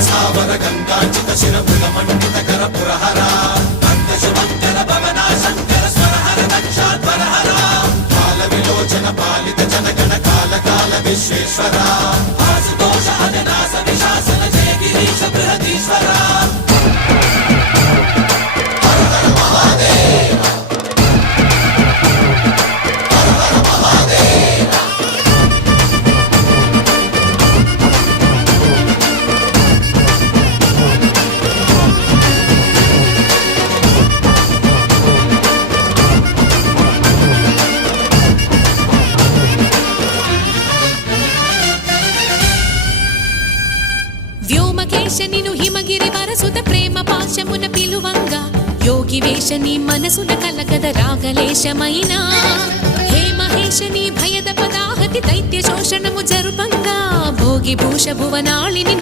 సావర గంగాచిత శిరముల మండిత కర పురహర భక్త శుభంకర భవనా శంకర స్వరహర దక్షాధ్వరహర కాల విలోచన పాలిత జనగణ కాల కాల విశ్వేశ్వర ఆశుతోష అజనాస విశాసన జయ గిరీశ బృహదీశ్వర వ్యోమకేశనిను హిమగిరి వరసుత ప్రేమ పాశమున పిలువంగా యోగి వేషని మనసున కలగద రాగలేశమైన హే మహేశని భయద పదాహతి దైత్య శోషణము జరుపంగా భోగి భూష భువనాళిని